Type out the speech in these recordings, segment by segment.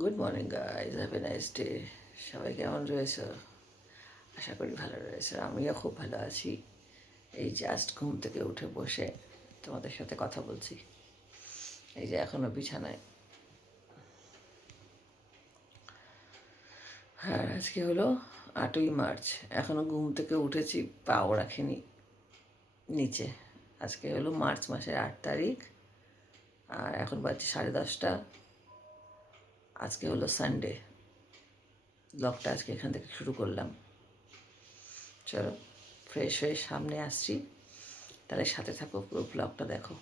Good morning guys, have a nice day. সবাই কেমন রয়েছে? আশা করি ভালো রয়েছে। আমিও খুব ভালো আছি। এই জাস্ট ঘুম থেকে উঠে বসে তোমাদের সাথে কথা বলছি। এই যে এখনও বিছানায়। হ্যাঁ, আজকে হলো 8ই মার্চ। এখনও ঘুম থেকে উঠেছি, পাও রাখিনি নিচে। আজকে হলো মার্চ মাসের 8 তারিখ, আর এখন বাজছে 10:30। আজকে হলো সানডে। ব্লগটা আজকে এখান থেকে শুরু করলাম। চলো ফ্রেশ হয়ে সামনে আসছি, তাহলে সাথে থাকো, পুরো ব্লগটা দেখো।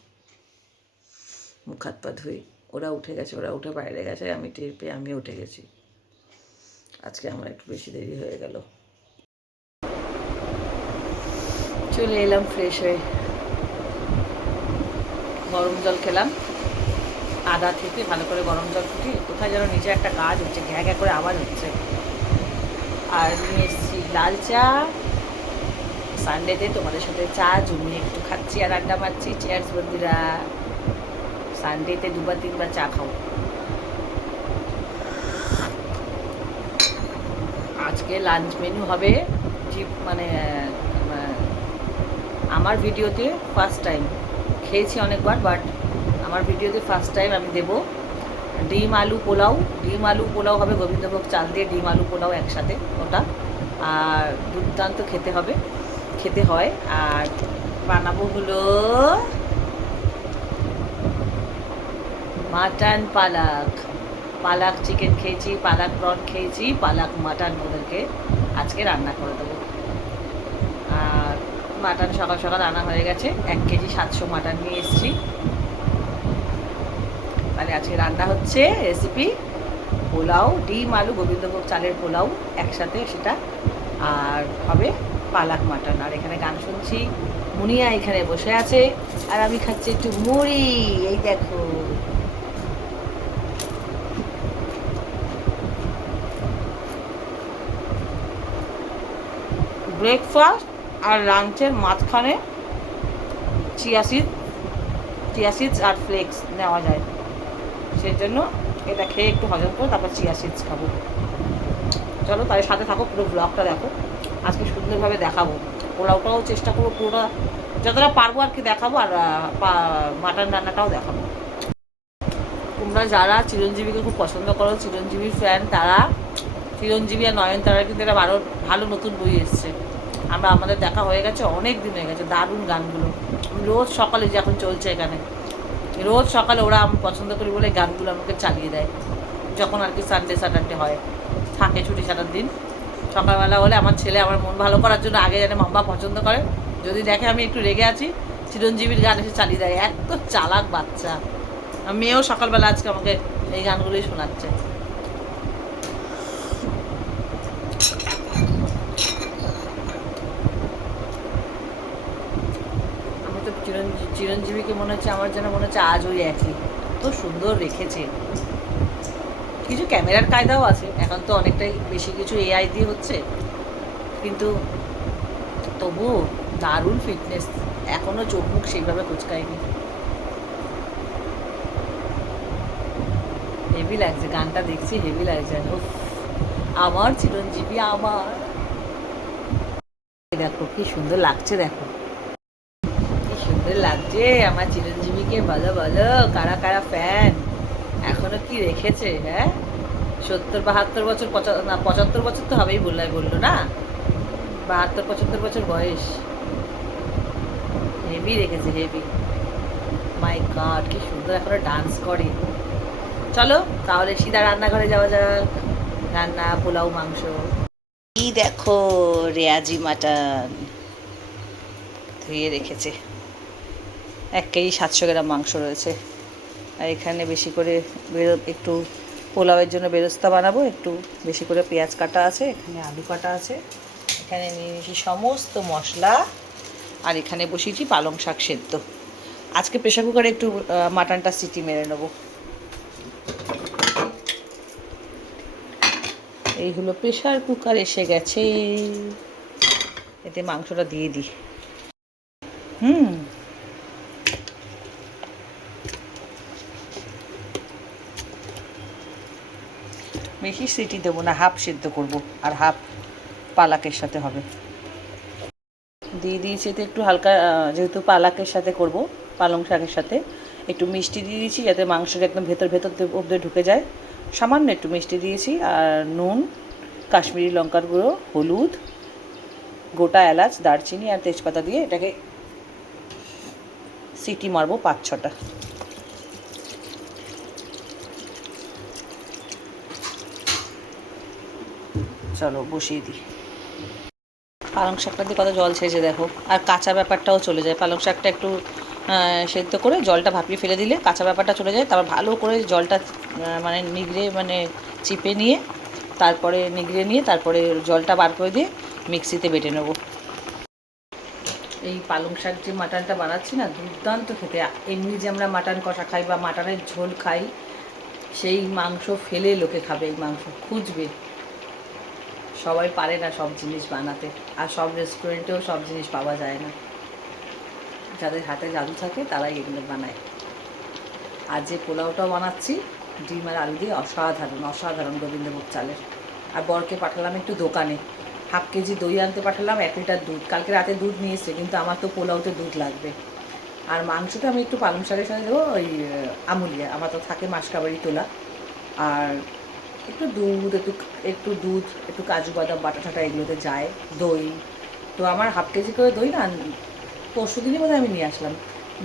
মুখ হাত পা ধুই। ওরা উঠে গেছে, ওরা উঠে বাইরে গেছে, আমি টের পেয়ে আমিও উঠে গেছি। আজকে আমার একটু বেশি দেরি হয়ে গেল। চলে এলাম ফ্রেশ হয়ে, গরম জল খেলাম। আদা থেকে ভালো করে গরম জল ফুটিয়ে, কোথায় যেন নিচে একটা কাজ হচ্ছে, ঘ্যা ঘ্যা করে আওয়াজ হচ্ছে। আর নিয়ে এসেছি লাল চা। সানডেতে তোমাদের সাথে চা জমিয়ে একটু খাচ্ছি আর আড্ডা মারছি। চেয়ার্স বন্ধুরা, সানডেতে 2-3বার চা খাও। আজকে লাঞ্চ মেনু হবে মানে আমার ভিডিওতে ফার্স্ট টাইম, খেয়েছি অনেকবার, বাট আমার ভিডিওতে ফার্স্ট টাইম আমি দেবো ডিম আলু পোলাও। ডিম আলু পোলাও হবে, গোবিন্দভোগ চাল দিয়ে ডিম আলু পোলাও একসাথে, ওটা আর দুর্দান্ত খেতে হয়। আর বানাবো হলো মাটন পালাক। পালাক চিকেন খেয়েছি, পালাক প্রন খেয়েছি, পালাক মাটন ওদেরকে আজকে রান্না করে দেবো। আর মাটন সকাল সকাল আনা হয়ে গেছে, 1 কেজি 700 মাটন নিয়ে এসেছি। মানে আজকে রান্না হচ্ছে রেসিপি পোলাও, ডিম আলু গোবিন্দভোগ চালের পোলাও একসাথে সেটা, আর হবে পালাক মাটন। আর এখানে গান শুনছি, মুনিয়া এখানে বসে আছে, আর আমি খাচ্ছি একটু মুড়ি। এই দেখো, ব্রেকফাস্ট আর লাঞ্চের মাঝখানে চিয়া সিডস আর ফ্লেক্স নেওয়া যায়, সেই জন্য এটা খেয়ে একটু হজম করে তারপর চিয়া সিডস খাবো। চলো তাহলে সাথে থাকো, পুরো ব্লগটা দেখো। আজকে সুন্দরভাবে দেখাবো, পোলাওটাও চেষ্টা করবো পুরোটা যতটা পারবো আর কি দেখাবো, আর মাটন রান্নাটাও দেখাবো। তোমরা যারা চিরঞ্জীবীকে খুব পছন্দ করো, চিরঞ্জীবীর ফ্যান, তারা চিরঞ্জীবী আর নয়নতারার কিন্তু এটা ভালো ভালো নতুন বই এসছে। আমাদের দেখা হয়ে গেছে, অনেক দিন হয়ে গেছে। দারুণ গানগুলো রোজ সকালে, যে এখন চলছে এখানে, রোজ সকালে ওরা আমি পছন্দ করি বলে গানগুলো আমাকে চালিয়ে দেয়, যখন আর কি সানডে স্যাটারডে হয়, থাকে ছুটি ছাটার দিন। সকালবেলা হলে আমার ছেলে আমার মন ভালো করার জন্য আগে জানে মাম্মা পছন্দ করে, যদি দেখে আমি একটু রেগে আছি, চিরঞ্জীবীর গান এসে চালিয়ে দেয়। এত চালাক বাচ্চা। মেয়েও সকালবেলা আজকে আমাকে এই গানগুলোই শোনাচ্ছে। আমি তো চিরঞ্জীবীকে মনে হচ্ছে, আমার যেন মনে হচ্ছে আজ ওই একই, তো সুন্দর রেখেছে। কিছু ক্যামেরার কায়দাও আছে, এখন তো অনেকটাই বেশি কিছু এআই দিয়ে হচ্ছে, কিন্তু তবু দারুণ ফিটনেস, এখনও চোখ মুখ সেইভাবে কুচকায়নি। হেভি লাগছে গানটা, দেখছি হেভি লাগছে। আমার চিরঞ্জীবী আমার, দেখো কি সুন্দর লাগছে, দেখো কি সুন্দর লাগছে আমার চিরঞ্জীবীকে। বলো বলো, কারা কারা ফ্যান, এখনো কি রেখেছে? হ্যাঁ, 70-72 বছর, না 75 বছর তো হবেই বললো না, 72-75 বছর বয়স। হেভি রেখেছে, হেভি। মাই গড, কি সুন্দর এখনো ডান্স করে। চলো তাহলে সিধা রান্নাঘরে যাওয়া যাক। রান্না পোলাও মাংস। এই দেখো, রেয়াজি মাটন ধুয়ে রেখেছে, 1 কেজি 700 গ্রাম মাংস রয়েছে। আর এখানে বেশি করে একটু পোলাওয়ের জন্য বেরেস্তা বানাবো, একটু বেশি করে পেঁয়াজ কাটা আছে, এখানে আলু কাটা আছে, এখানে নিয়ে নিয়েছি সমস্ত মশলা, আর এখানে বসিয়েছি পালং শাক সেদ্ধ। আজকে প্রেশার কুকারে একটু মাটনটা সিটি মেরে নেবো। এই হলো প্রেশার কুকার এসে গেছে, এতে মাংসটা দিয়ে দিই। বেশি সিটি দেবো না, হাফ সিদ্ধ করব আর হাফ পালাকের সাথে হবে। দিয়ে দিয়েছি এতে একটু হালকা, যেহেতু পালাকের সাথে করব, পালং শাকের সাথে একটু মিষ্টি দিয়ে দিয়েছি যাতে মাংসের একদম ভেতর অব্দি ঢুকে যায়। সামান্য একটু মিষ্টি দিয়েছি, আর নুন, কাশ্মীরি লঙ্কার গুঁড়ো, হলুদ, গোটা এলাচ, দারচিনি আর তেজপাতা দিয়ে এটাকে সিটি মারবো 5-6টা। চলো বসিয়ে দিই। পালং শাকটা দিয়ে কত জল ছেড়েছে দেখো, আর কাঁচা ব্যাপারটাও চলে যায়। পালং শাকটা একটু সেদ্ধ করে জলটা ভাপিয়ে ফেলে দিলে কাঁচা ব্যাপারটা চলে যায়। তারপর ভালো করে জলটা মানে নিগড়ে, মানে চিপে নিয়ে তারপরে নিগড়ে নিয়ে তারপরে জলটা বার করে দিয়ে মিক্সিতে বেটে নেবো। এই পালং শাক যে মাটনটা বানাচ্ছি না, দুর্দান্ত খেতে। এমনি যে আমরা মাটন কষা খাই বা মাটনের ঝোল খাই, সেই মাংস ফেলে লোকে খাবে, এই মাংস খুঁজবে। সবাই পারে না সব জিনিস বানাতে, আর সব রেস্টুরেন্টেও সব জিনিস পাওয়া যায় না। যাদের হাতে জাদু থাকে তারাই এগুলো বানায়। আর যে পোলাওটাও বানাচ্ছি ডিম আর আলু দিয়ে, অসাধারণ অসাধারণ গোবিন্দভোগ চালের। আর বরকে পাঠালাম একটু দোকানে, হাফ কেজি দই আনতে পাঠালাম, 1 লিটার দুধ। কালকে রাতে দুধ নিয়ে এসছে, কিন্তু আমার তো পোলাওতে দুধ লাগবে। আর মাংসটা আমি একটু পালং শাকের সাথে দেবো ওই আমুলিয়া, আমার তো থাকে মাসকাবারি তোলা। আর একটু দুধ, একটু কাজু বাদাম বাটা ঠাটা এগুলোতে যায়, দই। তো আমার হাফ কেজি করে দই না, পরশু দিনই বোধহয় আমি নিয়ে আসলাম।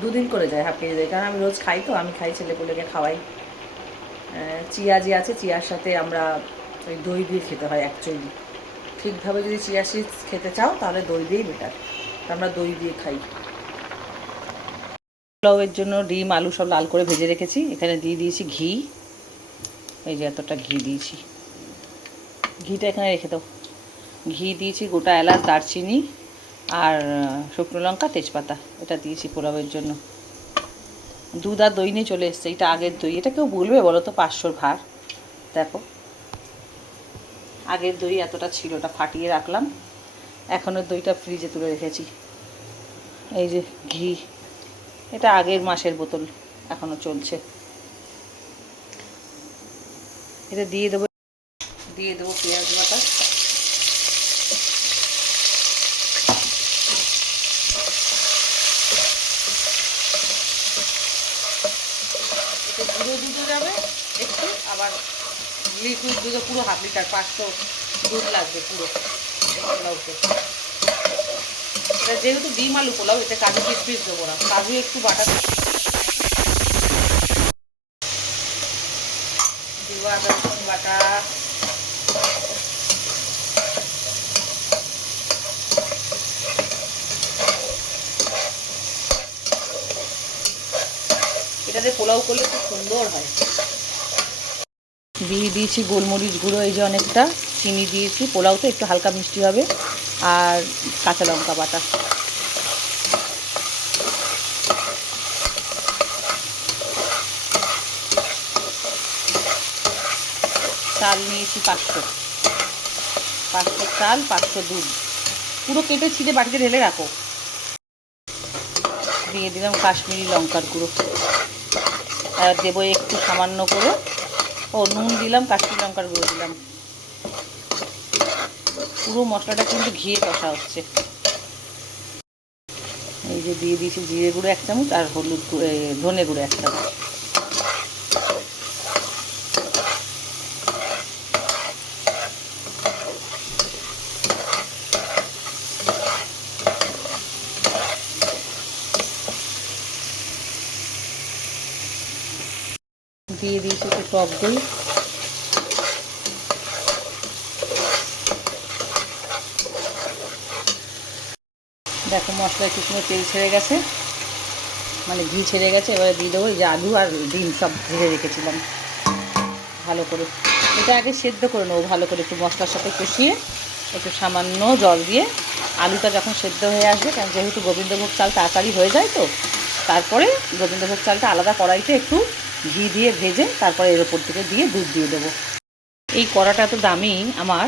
2 দিন করে যায় হাফ কেজি দই, কারণ আমি রোজ খাই, তো আমি খাই, ছেলেপুলেকে খাওয়াই। চিয়া যে আছে, চিয়ার সাথে আমরা ওই দই দিয়ে খেতে হয় অ্যাকচুয়ালি। ঠিকভাবে যদি চিয়া সিডস খেতে চাও তাহলে দই দিয়েই বেটার, আমরা দই দিয়ে খাই। পোলাওয়ের জন্য ডিম আলু সব লাল করে ভেজে রেখেছি। এখানে দিয়ে দিয়েছি ঘি, এই যে এতটা ঘি দিয়েছি। ঘিটা এখানে রেখে দাও। ঘি দিয়েছি, গোটা এলাচ, দারচিনি আর শুকনো লঙ্কা, তেজপাতা, এটা দিয়েছি পোলাওয়ের জন্য। দুধ আর দই নিয়ে চলে এসছে। এটা আগের দই, এটা কেউ বলবে বলো তো 500 ভার। দেখো আগের দই এতটা ছিল, ওটা ফাটিয়ে রাখলাম। এখনও দইটা ফ্রিজে তুলে রেখেছি। এই যে ঘি, এটা আগের মাসের বোতল, এখনও চলছে। এটা দিয়ে দেবো পেঁয়াজ বাটা। একটু গুঁড়ো দুধও যাবে একটু, আবার লিকুইড দুধও পুরো হাফ লিটার, 500 দুধ লাগবে পুরো পোলাওতে। এটা যেহেতু ডিম আলু পোলাও, এতে কাজু কিশমিশ দেবো না, কাজু একটু বাটা দিব, আদা রসুন বাটা, এটাতে পোলাও করলে খুব সুন্দর হয়। দিয়ে দিয়েছি গোলমরিচ গুঁড়ো, এই যে অনেকটা, চিনি দিয়েছি, পোলাওতে একটু হালকা মিষ্টি হবে, আর কাঁচা লঙ্কা বাটা। চাল নিয়েছি 500 চাল, 500 দুধ, পুরো কেটে ছিঁড়ে বাটিতে ঢেলে রাখো। দিয়ে দিলাম কাশ্মীরি লঙ্কার গুঁড়ো, আর দেবো একটু সামান্য করে, নুন দিলাম, কাশ্মীরি লঙ্কার গুঁড়ো দিলাম। পুরো মশলাটা কিন্তু ঘিয়ে কষা হচ্ছে। এই যে দিয়ে দিয়েছি জিরে গুঁড়ো 1 চামচ আর হলুদ ধনে গুঁড়ো 1 চামচ। দিয়ে দিয়েছি একটু টক দই। দেখো মশলা একটু সময় তেল ছেড়ে গেছে, মানে ঘি ছেড়ে গেছে। এবারে দিয়ে দেবো এই যে আলু আর ডিম সব ভেজে রেখেছিলাম ভালো করে। এটা আগে সেদ্ধ করে নেবো ভালো করে, একটু মশলার সাথে কষিয়ে একটু সামান্য জল দিয়ে। আলুটা যখন সেদ্ধ হয়ে আসবে, কারণ যেহেতু গোবিন্দভোগ চাল তাড়াতাড়ি হয়ে যায়, তো তারপরে গোবিন্দভোগ চালটা আলাদা কড়াইতে একটু ঘি দিয়ে ভেজে তারপরে এর ওপর থেকে দিয়ে দুধ দিয়ে দেবো। এই কড়াটা এত দামি, আমার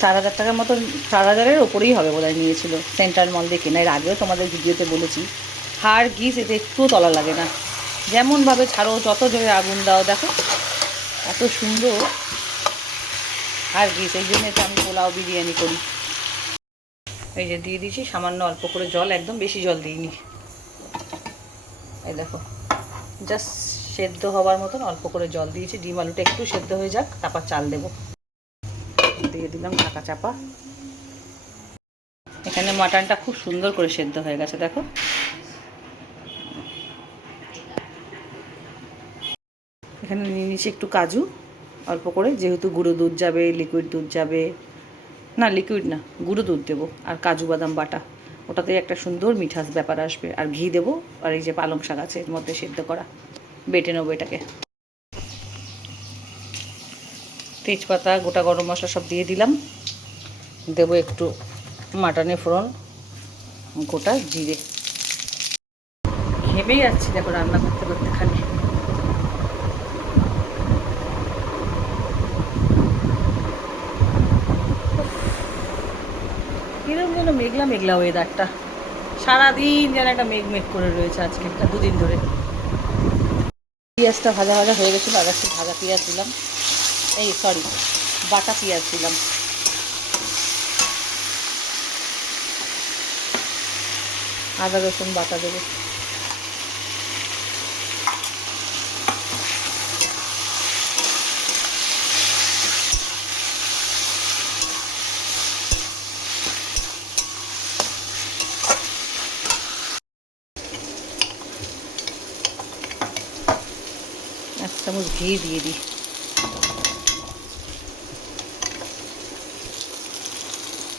4000 টাকার মতো, 4000-এর ওপরেই হবে বোধহয় নিয়েছিল, সেন্ট্রাল মল দিয়ে কেনা। এর আগেও তোমাদের ভিডিওতে বলেছি, হাড় ঘিস এতে একটুও তলা লাগে না, যেমনভাবে ছাড়ো, যত জোরে আগুন দাও। দেখো এত সুন্দর। আর কি, সেই জন্য তো আমি পোলাও বিরিয়ানি করি। এই যে দিয়ে দিয়েছি সামান্য অল্প করে জল, একদম বেশি জল দিইনি। এই দেখো, জাস্ট সেদ্ধ হওয়ার মতন অল্প করে জল দিয়েছি। ডিম আলুটা একটু সেদ্ধ হয়ে যাক, তারপর চাল দেবো। দিয়ে দিলাম ঢাকা চাপা। এখানে মাটনটা খুব সুন্দর করে সেদ্ধ হয়ে গেছে দেখো। এখানে নিয়ে নিচ্ছি একটু কাজু অল্প করে, যেহেতু গুঁড়ো দুধ যাবে, লিকুইড দুধ যাবে না, লিকুইড না, গুঁড়ো দুধ দেবো। আর কাজু বাদাম বাটা, ওটাতে একটা সুন্দর মিঠাস ব্যাপার আসবে। আর ঘি দেবো। আর এই যে পালং শাক আছে এর মধ্যে সেদ্ধ করা, বেটে নেবো এটাকে। তেজপাতা, গোটা গরম মশলা সব দিয়ে দিলাম। দেবো একটু মাটনের ফোড়ন, গোটা জিরে। ঘেমে যাচ্ছি দেখো রান্না করতে করতে খালি। এরকম যেন মেঘলা মেঘলা ওয়েদারটা, সারাদিন যেন একটা মেঘ মেঘ করে রয়েছে আজকে, একটা দুদিন ধরে। পেঁয়াজটা ভাজা ভাজা হয়ে গেছিলো, আর একটু ভাজা পেঁয়াজ দিলাম। এই সরি, বাটা পেঁয়াজ দিলাম। আদা রসুন বাটা দেবো। এক চামচ ঘি দিয়ে দিই।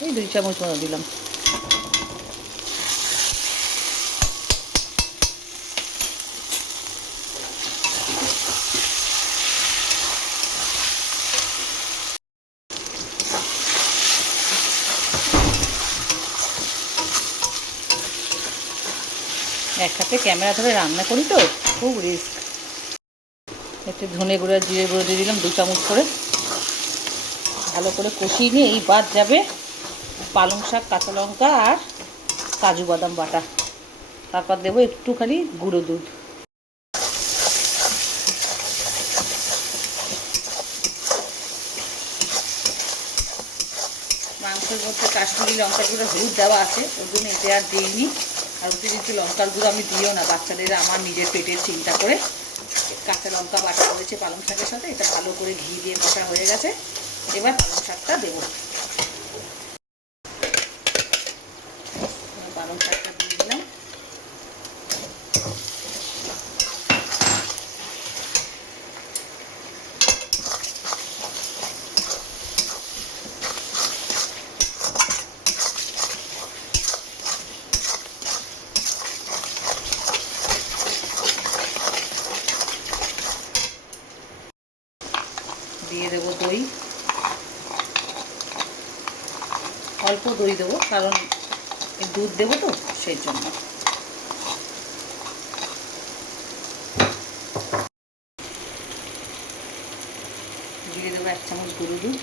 এই 2 চামচ মতো দিলাম। এক হাতে ক্যামেরা ধরে রান্না করি তো, খুব রিস্ক। একটু ধনে গুঁড়া, জিরে গুঁড়ো দিয়ে দিলাম 2 চামচ করে। ভালো করে কষিয়ে নিয়ে এই বাদ যাবে পালং শাক, কাঁচা লঙ্কা আর কাজু বাদাম বাটা। তারপর দেবো একটুখানি গুঁড়ো দুধ। মাংসের মধ্যে কাশ্মীরি লঙ্কার গুঁড়ো, হলুদ দেওয়া আছে, ওর জন্য এতে আর দিইনি। আর অতিরিক্ত লঙ্কার গুঁড়ো আমি দিও না বাচ্চাদের, আমার নিজের পেটের চিন্তা করে। কাঁচা লঙ্কা বাটা রয়েছে পালং শাকের সাথে, এটা ভালো করে ঘি দিয়ে কষা হয়ে গেছে। এবার পালং শাকটা দেবো। পালং শাকটা দিয়ে দিলাম। দিয়ে দেবো দই, অল্প দই দেবো, কারণ দুধ দেবো তো সেই জন্য। দিয়ে দেবো 1 চামচ গুঁড়ো দুধ।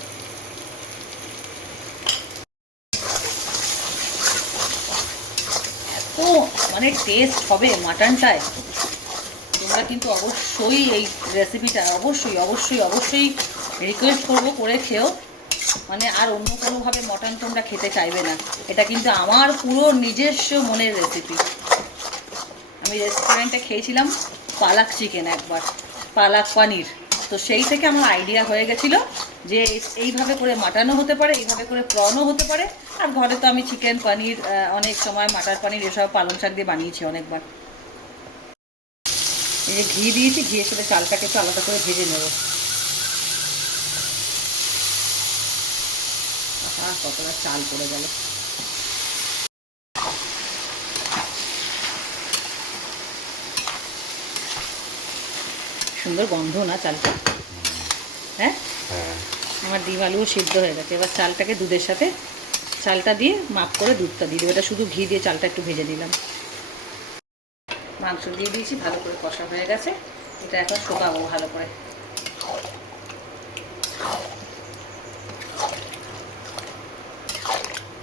এত মানে টেস্ট হবে মাটনটায়, তোমরা কিন্তু অবশ্যই এই রেসিপিটা অবশ্যই অবশ্যই অবশ্যই রিকোয়েস্ট করবো করে খেও। মানে আর অন্য কোনোভাবে মটন তোমরা খেতে চাইবে না। এটা কিন্তু আমার পুরো নিজস্ব মনের রেসিপি। আমি রেস্টুরেন্টে খেয়েছিলাম পালাক চিকেন একবার, পালাক পানির, তো সেই থেকে আমার আইডিয়া হয়ে গেছিলো যে এইভাবে করে মাটনও হতে পারে, এইভাবে করে প্রনও হতে পারে। আর ঘরে তো আমি চিকেন পনির, অনেক সময় মাটার পনির এসব পালং শাক দিয়ে বানিয়েছি অনেকবার। এই যে ঘি দিয়েছি, ঘিয়ের সাথে চালটাকে একটু আলাদা করে ভেজে নেব। কতটা চাল পড়ে গেল। সুন্দর গন্ধ না চালটা? হ্যাঁ, আমার ডিম আলুও সিদ্ধ হয়ে গেছে। এবার চালটাকে দুধের সাথে, চালটা দিয়ে মাপ করে দুধটা দিয়ে দেবো। এটা শুধু ঘি দিয়ে চালটা একটু ভেজে নিলাম। মাংস দিয়ে দিয়েছি, ভালো করে কষা হয়ে গেছে। এটা এখন শোকাবো ভালো করে।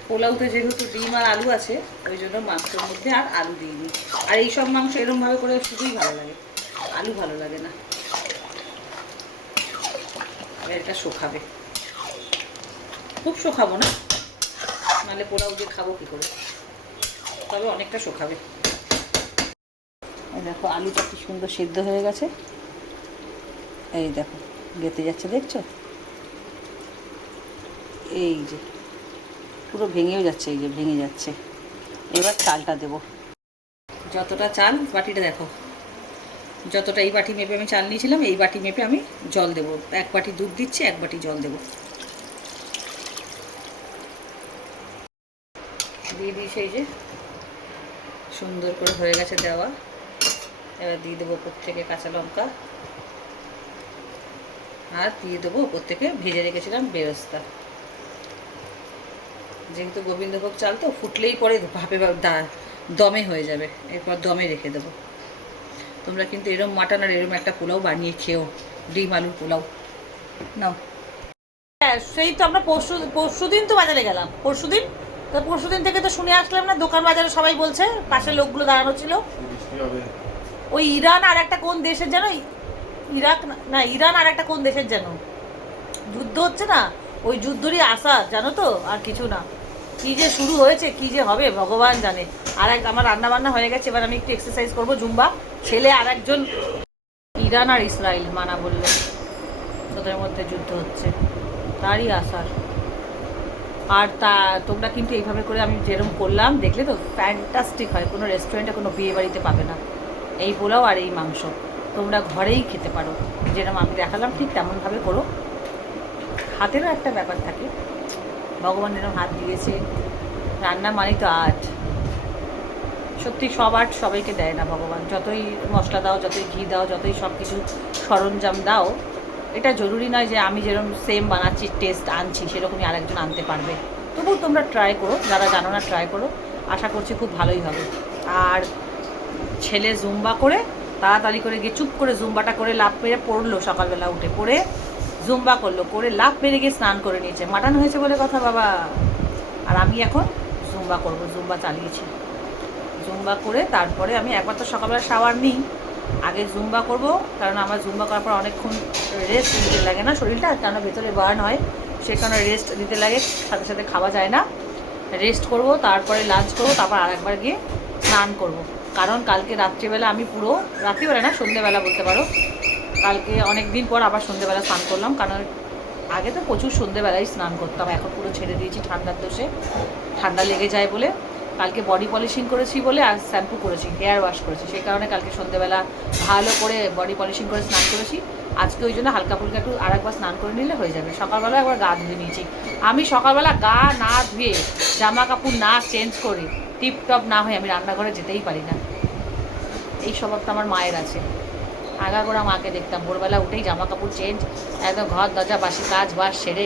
পোলাওতে যেহেতু ডিম আর আলু আছে, ওই জন্য মাংসের মধ্যে আর আলু দিইনি। আর এইসব মাংস এরকমভাবে করে শুধুই ভালো লাগে, আলু ভালো লাগে না। এটা শোকাবে, খুব শোকাবো না, নাহলে পোলাও দিয়ে খাবো কী করে, তবে অনেকটা শোকাবে। দেখো আলুটা কি সুন্দর সিদ্ধ হয়ে গেছে, এই দেখো গেঁথে যাচ্ছে, দেখছো? এই যে পুরো ভেঙেও যাচ্ছে, এই যে ভেঙে যাচ্ছে। এবার চালটা দেবো, যতটা চাল, বাটিটা দেখো, যতটা এই বাটি মেপে আমি চাল নিয়েছিলাম, এই বাটি মেপে আমি জল দেবো। 1 বাটি দুধ দিচ্ছি, 1 বাটি জল দেবো। দিয়ে দিয়েছি, এই যে সুন্দর করে হয়ে গেছে দেওয়া। এবার দিয়ে দেবো ওপর থেকে কাঁচা লঙ্কা, আর দিয়ে দেবো ওপর থেকে ভেজে রেখেছিলাম বেরেস্তা। যেহেতু গোবিন্দভোগ চাল তো ফুটলেই পরে ভাপে দমে হয়ে যাবে, এরপর দমে রেখে দেবো। তোমরা কিন্তু এরম মাটন আর এরম একটা পোলাও বানিয়ে খেও, ডিম আলুর পোলাও। নাও, হ্যাঁ সেই তো আমরা পরশু দিন তো বাজারে গেলাম, পরশু দিন থেকে তো শুনে আসলাম না, দোকান বাজারে সবাই বলছে, পাশের লোকগুলো দাঁড়ানো ছিল, ওই ইরান আর একটা কোন দেশের যেন, ইরাক না ইরান আর একটা কোন দেশের যেন যুদ্ধ হচ্ছে না, ওই যুদ্ধরই আশা জানো তো, আর কিছু না। কী যে শুরু হয়েছে, কী যে হবে ভগবান জানে। আমার রান্না বান্না হয়ে গেছে, এবার আমি একটু এক্সারসাইজ করবো, জুম্বা। ছেলে আর একজন, ইরান আর ইসরায়েল মানা বললো, ওদের মধ্যে যুদ্ধ হচ্ছে, তারই আসার। আর তোমরা কিন্তু এইভাবে করে আমি যেরকম করলাম, দেখলে তো ফ্যান্টাস্টিক হয়, কোনো রেস্টুরেন্টে কোনো বিয়ে বাড়িতে পাবে না এই পোলাও আর এই মাংস। তোমরা ঘরেই খেতে পারো, যেরকম আমি দেখালাম ঠিক তেমনভাবে করো। হাতেরও একটা ব্যাপার থাকে, ভগবান এরকম হাত দিয়েছে, রান্না মানেই তো আর্ট। সত্যি সব আর্ট সবাইকে দেয় না ভগবান, যতই মশলা দাও, যতই ঘি দাও, যতই সব কিছু সরঞ্জাম দাও, এটা জরুরি নয় যে আমি যেরকম সেম বানাচ্ছি, টেস্ট আনছি, সেরকমই আরেকজন আনতে পারবে। তবুও তোমরা ট্রাই করো, যারা জানো না ট্রাই করো, আশা করছি খুব ভালোই হবে। আর ছেলে জুম্বা করে তাড়াতাড়ি করে গিয়ে চুপ করে জুম্বাটা করে লাফ মেরে পড়লো, সকালবেলা উঠে পড়ে জুম্বা করলো, করে লাফ মেরে গিয়ে স্নান করে নিয়েছে, মাটন হয়েছে বলে কথা বাবা। আর আমি এখন জুম্বা করব, জুম্বা চালিয়েছি, জুম্বা করে তারপরে আমি একবার তো সকালবেলা শাওয়ার নিই, আগে জুম্বা করব, কারণ আমার জুম্বা করার পর অনেকক্ষণ রেস্ট নিতে লাগে না শরীরটা, কেন ভেতরে বার্ন হয়, সে কারণে রেস্ট নিতে লাগে, সাথে সাথে খাওয়া যায় না। রেস্ট করব, তারপরে লাঞ্চ করব, তারপর আরেকবার গিয়ে স্নান করব। কারণ কালকে রাত্রিবেলা আমি পুরো, রাত্রিবেলা না সন্ধ্যেবেলা বলতে পারো, কালকে অনেক দিন পর আবার সন্ধ্যেবেলা স্নান করলাম, কারণ আগে তো প্রচুর সন্ধ্যেবেলায় স্নান করতাম, এখন পুরো ছেড়ে দিয়েছি ঠান্ডার দোষে, ঠান্ডা লেগে যায় বলে। কালকে বডি পলিশিং করেছি বলে, আর শ্যাম্পু করেছি, হেয়ার ওয়াশ করেছি, সেই কারণে কালকে সন্ধ্যেবেলা ভালো করে বডি পলিশিং করে স্নান করেছি। আজকে ওই জন্য হালকা ফুলকা একটু আরেকবার স্নান করে নিলে হয়ে যাবে। সকালবেলা একবার গা ধুয়ে নিয়েছি, আমি সকালবেলা গা না ধুয়ে, জামা কাপড় না চেঞ্জ করে, টিপটপ না হয়ে আমি রান্নাঘরে যেতেই পারি না। এই স্বভাবটা আমার মায়ের আছে, আগাগোড়া মাকে দেখতাম ভোরবেলা উঠেই জামা কাপড় চেঞ্জ, একদম ঘর দরজা বাসি কাজ বাস সেরে।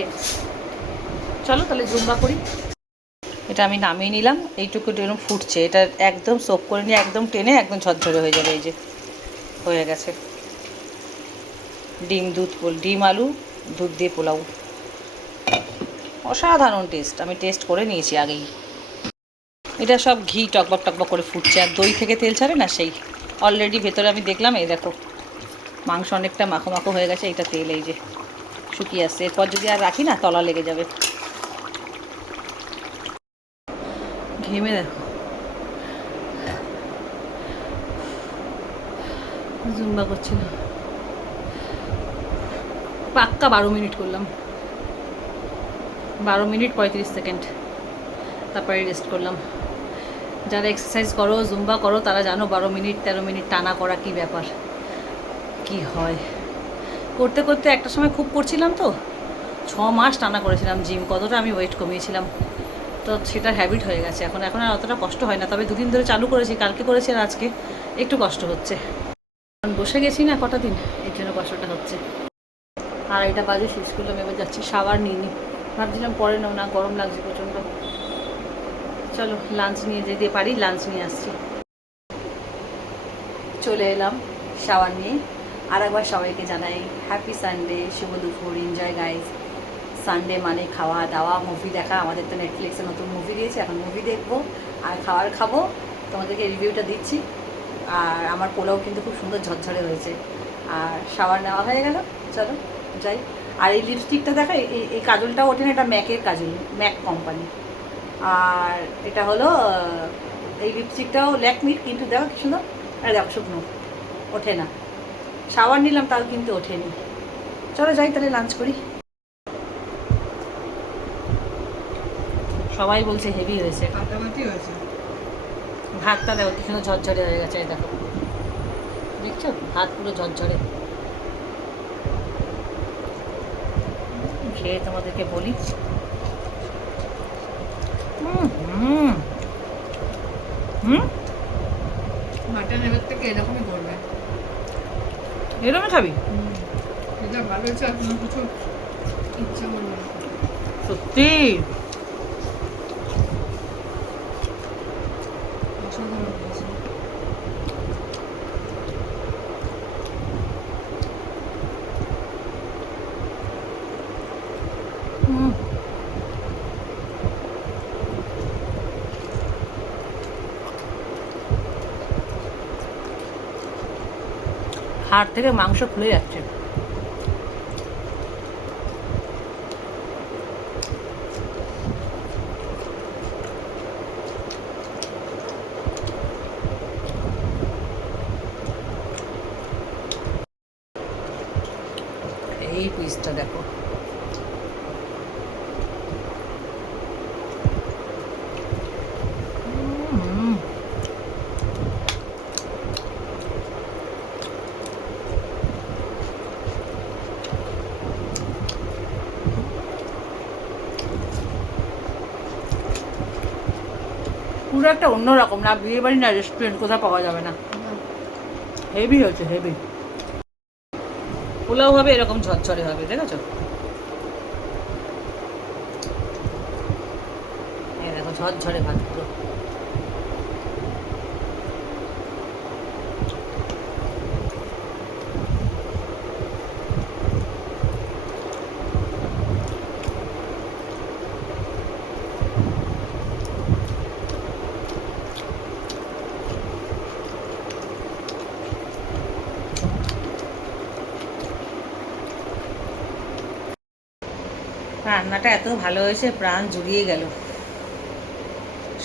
চলো তাহলে জুম্বা করি। এটা আমি নামিয়ে নিলাম, এইটুকু এরকম ফুটছে, এটা একদম সোপ করে নিয়ে একদম টেনে একদম ঝরঝরে হয়ে যাবে। এই যে হয়ে গেছে, ডিম আলু দুধ দিয়ে পোলাও, অসাধারণ টেস্ট, আমি টেস্ট করে নিয়েছি আগেই। এটা সব ঘি টকবক টকবক করে ফুটছে, আর দই থেকে তেল ছাড়ে না, সেই অলরেডি ভেতরে আমি দেখলাম। এই দেখো মাংস অনেকটা মাখো মাখো হয়ে গেছে, এটা তেল এই যে শুকিয়ে আসছে, এরপর যদি আর রাখি না তলা লেগে যাবে। ঘেমে দেখো, জুম্বা করছিল, পাক্কা 12 মিনিট করলাম, 12 মিনিট 35 সেকেন্ড, তারপরে রেস্ট করলাম। যারা এক্সারসাইজ করো, জুম্বা করো, তারা জানো 12 মিনিট 13 মিনিট টানা করা কি ব্যাপার, কি হয়। করতে করতে একটা সময় খুব করছিলাম তো, 6 মাস টানা করেছিলাম জিম, কতটা আমি ওয়েট কমিয়েছিলাম, তো সেটা হ্যাবিট হয়ে গেছে এখন, এখন আর অতটা কষ্ট হয় না। তবে 2 দিন ধরে চালু করেছি, কালকে করেছি আর আজকে একটু কষ্ট হচ্ছে, কারণ বসে গেছি না কটা দিন, এর জন্য কষ্টটা হচ্ছে। আর এটা বাজে শেষ করলাম, এবার যাচ্ছি, শাওয়ার নিইনি, ভাবছিলাম পরে নাও না, গরম লাগছে প্রচণ্ড। চলো লাঞ্চ নিয়ে যেতে পারি, লাঞ্চ নিয়ে আসছি। চলে এলাম শাওয়ার নিয়ে। আর একবার সবাইকে জানাই হ্যাপি সানডে, শুভ দুপুর, এনজয় গাইজ। সানডে মানে খাওয়া দাওয়া, মুভি দেখা, আমাদের তো নেটফ্লিক্সে নতুন মুভি দিয়েছে, এখন মুভি দেখবো আর খাবার খাবো, তোমাদেরকে রিভিউটা দিচ্ছি। আর আমার পোলাও কিন্তু খুব সুন্দর ঝরঝরে হয়েছে, আর শাওয়ার নেওয়া হয়ে গেল, চলো যাই। আর এই লিপস্টিকটা দেখা, এই কাজলটা ওঠে না, এটা ম্যাকের কাজল, ম্যাক কোম্পানি। আর এটা হলো এই লিপস্টিকটাও ল্যাকমির, কিন্তু দেখো কি সুন্দর, আরে দেখো শুকনো, ওঠে না। শাওয়ার নিলাম তাও কিন্তু ওঠেনি। চলো যাই তাহলে লাঞ্চ করি। সবাই বলছে হেভি হয়েছে, ভাতটা দেখো কি সুন্দর ঝরঝরে হয়ে গেছে, এই দেখো দেখছো ভাত পুরো ঝরঝরে। খেয়ে তোমাদেরকে বলি। হুম মাটন এবার থেকে এরকমই করবে, এরকমই খাবি? এটা ভালো হয়েছে, আর কোনো কিছু ইচ্ছা করবে না। সত্যি অসাধারণ হয়েছে। হাড় থেকে মাংস খুলে যাচ্ছে। এই পিসটা দেখো, পুরো একটা অন্যরকম, না বিয়ে বাড়ি না রেস্টুরেন্ট, কোথাও পাওয়া যাবে না। হেভি হচ্ছে, হেভি। পোলাও হবে এরকম ঝরঝরে হবে, দেখেছো? এই দেখো ঝরঝরে ভাত পুরো। রান্নাটা এত ভালো হয়েছে, প্রাণ জুড়িয়ে গেল,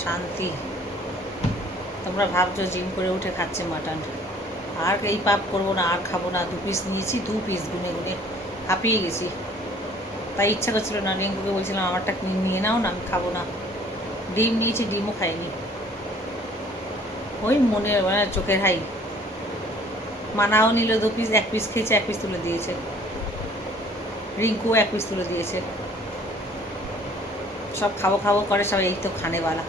শান্তি। তোমরা ভাবছো জিম করে উঠে খাচ্ছে মাটন, আর এই পাপ করবো না, আর খাবো না। 2 পিস নিয়েছি, 2 পিস গুনে গুনে হাঁপিয়ে গেছি। তাই ইচ্ছা করছিল না, রিঙ্কুকে বলছিলাম আমারটা নিয়ে নাও না, আমি খাবো না। ডিম নিয়েছি, ডিমও খাইনি, ওই মনে মানে চোখের হাই। মানাও নিল 2 পিস, 1 পিস খেয়েছে, 1 পিস তুলে দিয়েছে। রিঙ্কুও 1 পিস তুলে দিয়েছে। সব খাবো খাবো করে, সব এই তো খানেওয়ালা।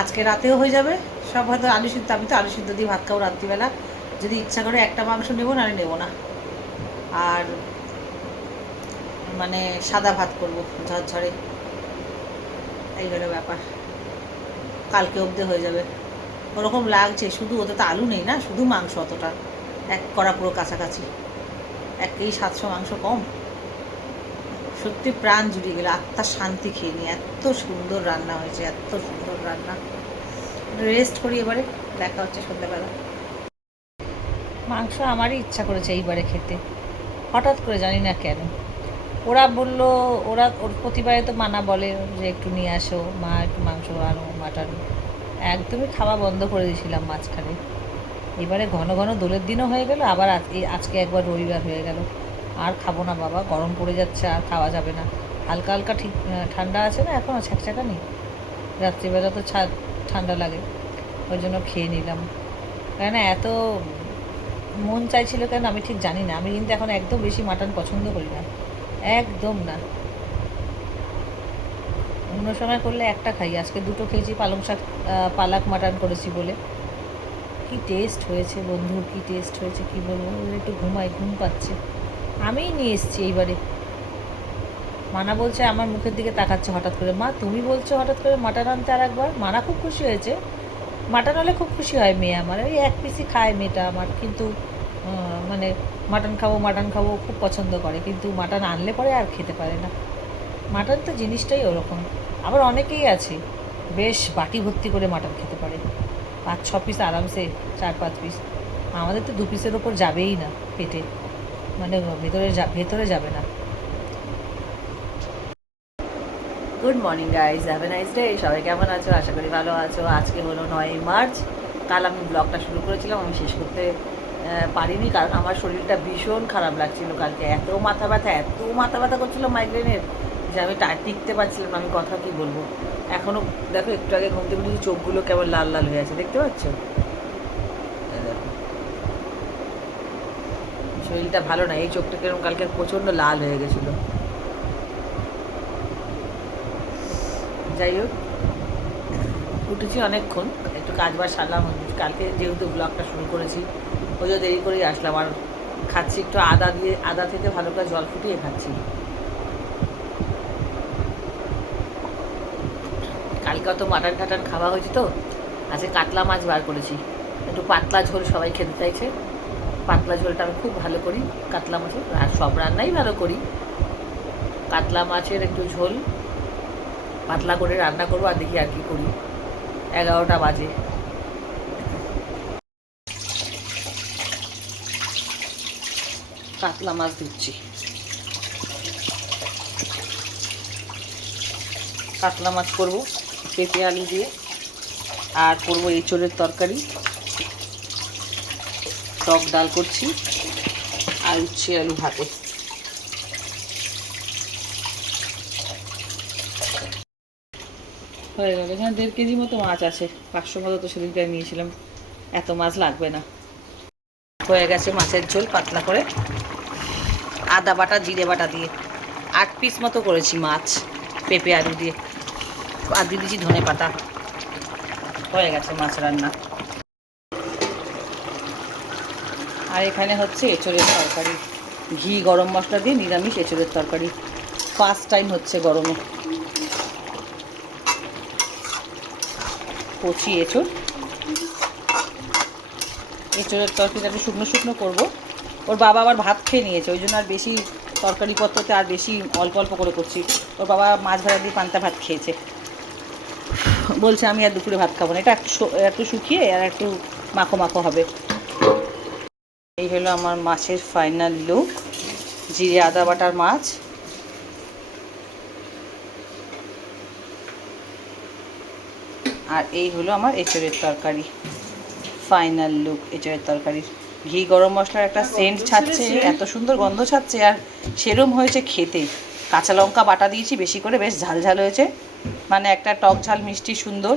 আজকে রাতেও হয়ে যাবে সব, হয়তো আলু সিদ্ধ, আমি তো আলু সিদ্ধ দিয়ে ভাত খাবো রাত্রিবেলা। যদি ইচ্ছা করে একটা মাংস নেবো, নাহলে নেবো না। আর মানে সাদা ভাত করবো ঝরঝরে, এই হলো ব্যাপার। কালকে অবধি হয়ে যাবে ওরকম লাগছে। শুধু ওতে তো আলু নেই না, শুধু মাংস অতটা, এক কড়া পুরো কাছাকাছি, 1 কেজি 700 মাংস কম। সত্যি প্রাণ জুড়িয়ে গেল, আত্মার শান্তি খেয়ে নিয়ে। এত সুন্দর রান্না হয়েছে, এত সুন্দর রান্না। রেস্ট করি এবারে, দেখা হচ্ছে সন্ধ্যাবেলা। মাংস আমারই ইচ্ছা করেছে এইবারে খেতে, হঠাৎ করে, জানি না কেন। ওরা বলল, ওর প্রতিবারে তো মানা বলে যে একটু নিয়ে আসো মা, একটু মাংস আনো, মাটন। একদমই খাওয়া বন্ধ করে দিয়েছিলাম মাঝখানে। এবারে ঘন ঘন দোলের দিনও হয়ে গেল, আবার আজকে একবার রবিবার হয়ে গেল। আর খাবো না বাবা, গরম পড়ে যাচ্ছে, আর খাওয়া যাবে না। হালকা হালকা ঠিক ঠান্ডা আছে না এখন, ছ্যাঁকছ্যাঁকা নেই। রাত্রিবেলা তো ঠান্ডা লাগে, ওই জন্য খেয়ে নিলাম। কেন এত মন চাইছিল কেন আমি ঠিক জানি না। আমি কিন্তু এখন একদম বেশি মাটন পছন্দ করি না, একদম না। অন্য সময় করলে একটা খাই, আজকে 2টো খেয়েছি। পালং শাক, পালাক মাটন করেছি বলে। কি টেস্ট হয়েছে বন্ধু, কি টেস্ট হয়েছে, কি বলবো। একটু ঘুমাই, ঘুম পাচ্ছে। আমিই নিয়ে এসেছি এইবারে। মানা বলছে, আমার মুখের দিকে তাকাচ্ছে হঠাৎ করে, মা তুমি বলছো হঠাৎ করে মাটন আনতে আর একবার। মানা খুব খুশি হয়েছে, মাটন হলে খুব খুশি হয় মেয়ে আমার। ওই 1 পিসই খায় মেয়েটা আমার, কিন্তু মানে মাটন খাবো মাটন খাবো খুব পছন্দ করে, কিন্তু মাটন আনলে পরে আর খেতে পারে না। মাটন তো জিনিসটাই ওরকম। আবার অনেকেই আছে বেশ বাটি ভর্তি করে মাটন খেতে পারে, 5-6 পিস আরামসে, 4-5 পিস। আমাদের তো 2 পিসের ওপর যাবেই না পেটে, মানে ভেতরে যাবে না। Good morning guys, have a nice day. সবাই কেমন আছো? আশা করি ভালো আছো। আজকে হলো 9ই মার্চ। কাল আমি ব্লগটা শুরু করেছিলাম, আমি শেষ করতে পারিনি, কারণ আমার শরীরটা ভীষণ খারাপ লাগছিল কালকে। এত মাথা ব্যথা করছিলো মাইগ্রেনের, যে আমি টিকতে পারছিলাম না। আমি কথা কি বলবো, এখনও দেখো একটু আগে ঘুমতে ঘুমতে চোখগুলো কেমন লাল লাল হয়ে আছে, দেখতে পাচ্ছ? দেখো শরীরটা ভালো না, এই চোখটা কেরম কালকে প্রচণ্ড লাল হয়ে গেছিলো। যাই হোক, উঠেছি অনেকক্ষণ, একটু কাজ বাজ সারলাম। কালকে যেহেতু ব্লগটা শুরু করেছি, ওই জন্য দেরি করেই আসলাম। আর খাচ্ছি একটু আদা থেকে ভালো করে জল ফুটিয়ে খাচ্ছি। কালকে অত মাটন টাটন খাওয়া হয়েছে তো, আজকে কাতলা মাছ বার করেছি। একটু পাতলা ঝোল সবাই খেতে চাইছে, পাতলা ঝোলটা আমি খুব ভালো করি কাতলা মাছের, আর সব রান্নাই ভালো করি। কাতলা মাছের একটু ঝোল পাতলা করে রান্না করবো, আর দেখি আর কি করি। 11টা বাজে। কাতলা মাছ দিচ্ছি, কাতলা মাছ করবো পেঁপে আলু দিয়ে, আর করবো এঁচোড়ের তরকারি, টক ডাল করছি, আর উচ্ছে আলু ভাতে। হয়ে গেল। এখানে 1.5 কেজি মতো মাছ আছে, 500 মতো তো সেদিনকে নিয়েছিলাম, এত মাছ লাগবে না। হয়ে গেছে মাছের ঝোল পাতলা করে, আদা বাটা জিরে বাটা দিয়ে। 8 পিস মতো করেছি মাছ পেঁপে আলু দিয়ে, আর দিয়ে দিয়েছি ধনে পাতা। হয়ে গেছে মাছ রান্না। আর এখানে হচ্ছে এঁচোড়ের তরকারি, ঘি গরম মশলা দিয়ে নিরামিষ এঁচোড়ের তরকারি, ফার্স্ট টাইম হচ্ছে গরমে। কচি এঁচোড়ের তরকারিটা একটু শুকনো শুকনো করবো। ওর বাবা আবার ভাত খেয়ে নিয়েছে, ওই জন্য আর বেশি তরকারিপত্রতে আর বেশি অল্প অল্প করে করছি। ওর বাবা মাছ ভাজা দিয়ে পান্তা ভাত খেয়েছে, বলছে আমি আর দুপুরে ভাত খাবো না, এটা একটু শুকিয়ে আর একটু মাখো মাখো হবে। এই হলো আমার মাছের ফাইনাল লুক, জিরে আদা বাটার মাছ। আর এই হলো আমার এঁচোড়ের তরকারি, ফাইনাল লুক এঁচোড়ের তরকারির। ঘি গরম মশলার একটা সেন্ট ছাড়ছে, এত সুন্দর গন্ধ ছাড়ছে, আর সেরম হয়েছে খেতে। কাঁচা লঙ্কা বাটা দিয়েছি বেশি করে, বেশ ঝাল ঝাল হয়েছে, মানে একটা টক ঝাল মিষ্টি সুন্দর।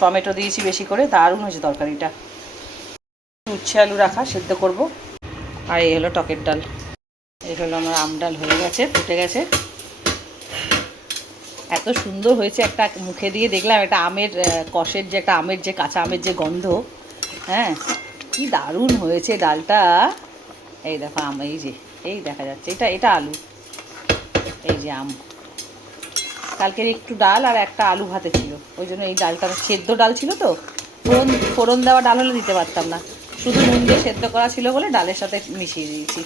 টমেটো দিয়েছি বেশি করে, দারুণ হয়েছে তরকারিটা। উচ্ছে আলু রাখা সেদ্ধ করব। আর এই হলো টকের ডাল। এই হলো আমার আম ডাল, হয়ে গেছে, ফুটে গেছে। এত সুন্দর হয়েছে, একটা মুখে দিয়ে দেখলাম একটা আমের কষের যে একটা আমের যে কাঁচা আমের যে গন্ধ, হ্যাঁ কি দারুণ হয়েছে ডালটা। এই দেখো আম, এই দেখা যাচ্ছে, এটা আলু, এই যে আম। কালকের একটু ডাল আর একটা আলু ভাতে ছিল, ওই জন্য এই ডালটা সেদ্ধ ডাল ছিল তো, ফোড়ন দেওয়া ডাল হলে দিতে পারতাম না, শুধু নুন দিয়ে সেদ্ধ করা ছিল বলে ডালের সাথে মিশিয়ে দিয়েছি।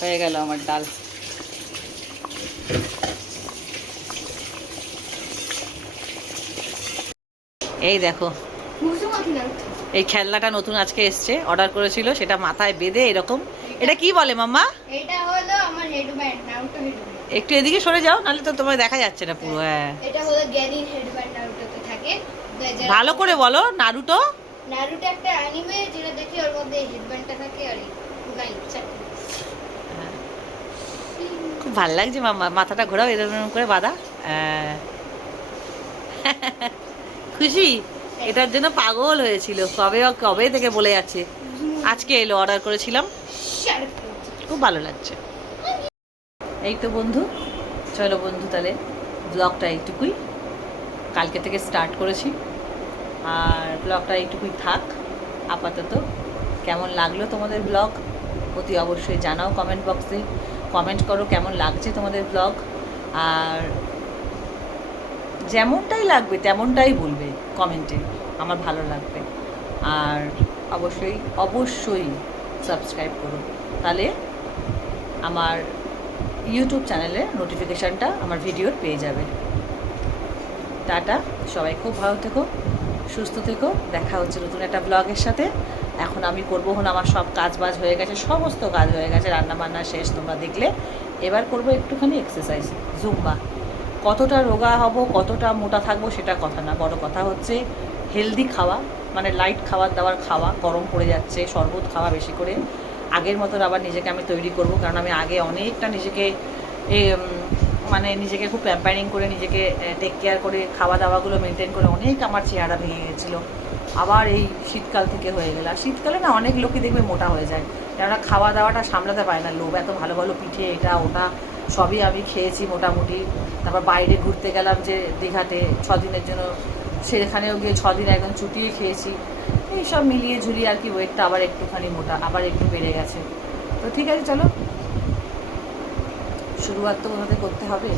হয়ে গেল আমার ডাল। এই দেখো, এই খেলনাটা নতুন আজকে এসছে, অর্ডার করেছিল, সেটা মাথায় বেঁধে এরকম। এটা কি বলে মাম্মা? এটা হলো আমার হেডব্যান্ড, নারুটো হেডব্যান্ড। একটু এদিকে সরে যাও, নাহলে তো তোমার দেখা যাচ্ছে না পুরো। হ্যাঁ, এটা হলো গ্যারির হেডব্যান্ড, নারুটোতে থাকে। ভালো করে বলো। নারুটো নারুটো একটা অ্যানিমে, যেটা দেখি ওর মধ্যে হেডব্যান্ডটা থাকে, আর খুব ভালো লাগছে মাম্মা, মাথাটা ঘোরাও এরকম করে বাঁধা। খুশি, এটার জন্য পাগল হয়েছিল, কবে থেকে বলে যাচ্ছে। আজকে এলো, অর্ডার করেছিলাম, খুব ভালো লাগছে। এই তো বন্ধু, চলো বন্ধু, তাহলে ব্লগটা এইটুকুই, কালকে থেকে স্টার্ট করেছি, আর ব্লগটা এইটুকুই থাক আপাতত। কেমন লাগলো তোমাদের ব্লগ অতি অবশ্যই জানাও কমেন্ট বক্সে, কমেন্ট করো কেমন লাগছে তোমাদের ব্লগ, আর যেমনটাই লাগবে তেমনটাই বলবে কমেন্টে, আমার ভালো লাগবে। আর অবশ্যই সাবস্ক্রাইব করো, তাহলে আমার ইউটিউব চ্যানেলে নোটিফিকেশানটা আমার ভিডিওর পেয়ে যাবে। টাটা, সবাই খুব ভালো থেকো, সুস্থ থেকো, দেখা হচ্ছে নতুন একটা ব্লগের সাথে। এখন আমি করবো, আমার সব কাজ বাজ হয়ে গেছে, সমস্ত কাজ হয়ে গেছে, রান্না বান্না শেষ তোমরা দেখলে। এবার করবো একটুখানি এক্সারসাইজ, জুম্বা। কতটা রোগা হব, কতটা মোটা থাকবো সেটা কথা না, বড় কথা হচ্ছে হেলদি খাওয়া, মানে লাইট খাবার দাবার খাওয়া, গরম পড়ে যাচ্ছে, শরবত খাওয়া বেশি করে। আগের মতন আবার নিজেকে আমি তৈরি করব, কারণ আমি আগে অনেকটা নিজেকে মানে নিজেকে খুব প্যাম্পারিং করে, নিজেকে টেক কেয়ার করে, খাওয়া দাওয়াগুলো মেনটেন করে অনেক আমার চেহারা ভেঙে গেছিলো। আবার এই শীতকাল থেকে হয়ে গেল। আর শীতকালে না অনেক লোকই দেখবে মোটা হয়ে যায়, কেননা খাওয়া দাওয়াটা সামলাতে পারে না লোক। এত ভালো ভালো পিঠে এটা ওটা সবই আমি খেয়েছি মোটামুটি। তারপর বাইরে ঘুরতে গেলাম যে দীঘাতে 6 দিনের জন্য, সেখানেও গিয়ে 6 দিন একদম চুটিয়ে খেয়েছি। এই সব মিলিয়ে ঝুলিয়ে আর কি ওয়েটটা আবার একটুখানি মোটা, আবার একটু বেড়ে গেছে। তো ঠিক আছে, চলো শুরুয়াত তো ওভাবে করতে হবে।